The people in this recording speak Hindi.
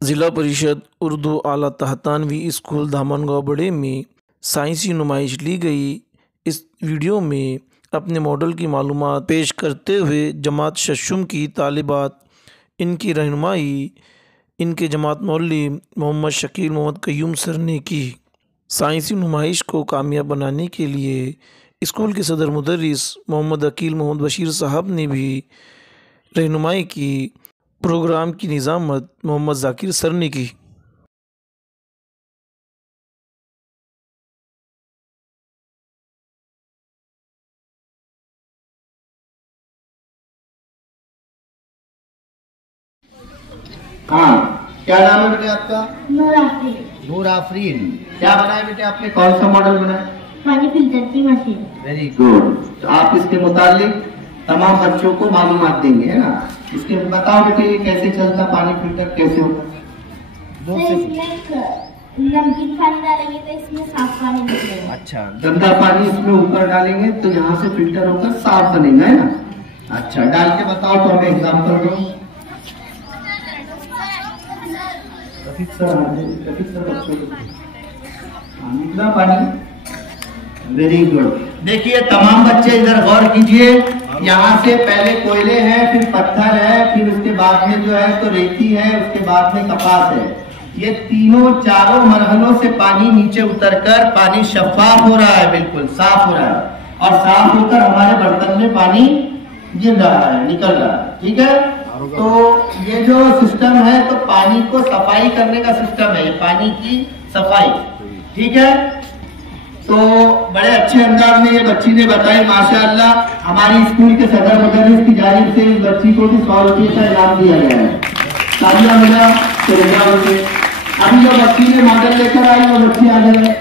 ज़िला परिषद उर्दू आला तहतानवी स्कूल धामनगांव बड़े में साइंसी नुमाइश ली गई। इस वीडियो में अपने मॉडल की मालूमात पेश करते हुए जमात शशुम की तालिबात, इनकी रहनुमाई इनके जमात मौलवी मोहम्मद शकील मोहम्मद कयूम सर ने की। साइंसी नुमाइश को कामयाब बनाने के लिए स्कूल के सदर मुदर्रिस मोहम्मद अकील मोहम्मद बशीर साहब ने भी रहनुमाई की। प्रोग्राम की निज़ामत मोहम्मद जाकिर सर ने की। हाँ, क्या नाम है बेटे आपका? नूर आफरीन। नूर आफरीन। क्या बनाया बेटे आपने? कौन सा मॉडल बनाया? पानी फिल्टर की मशीन। Very good. तो आप इसके मुतालिक तमाम बच्चों को मालूमात देंगे, है ना? इसके बताओ बेटे ये कैसे चलता, पानी फिल्टर कैसे होता? इसमें नमकीन पानी डालेंगे तो इसमें साफ पानी निकलेगा। अच्छा, गंदा पानी इसमें ऊपर डालेंगे तो यहाँ से फिल्टर होकर साफ बनेगा, है ना? अच्छा, डाल के बताओ तो हमें एग्जाम्पल दो। कितना पानी? Very good. देखिए तमाम बच्चे इधर गौर कीजिए। यहाँ से पहले कोयले हैं, फिर पत्थर है, फिर उसके बाद में जो है तो रेती है, उसके बाद में कपास है। ये तीनों चारों मरहलों से पानी नीचे उतरकर पानी शफाफ हो रहा है, बिल्कुल साफ हो रहा है और साफ होकर हमारे बर्तन में पानी गिर रहा है, निकल रहा है। ठीक है, तो ये जो सिस्टम है तो पानी को सफाई करने का सिस्टम है, ये पानी की सफाई। ठीक है, तो बड़े अच्छे अंदाज में ये बच्ची ने बताई माशाअल्लाह। हमारी स्कूल के सदर मुदर्रिस की जानिब से इस बच्ची को भी 100 रुपये का इनाम दिया गया है। तालियां मिला तो अभी जो बच्ची ने मॉडल लेकर आई वो बच्ची आ जाए।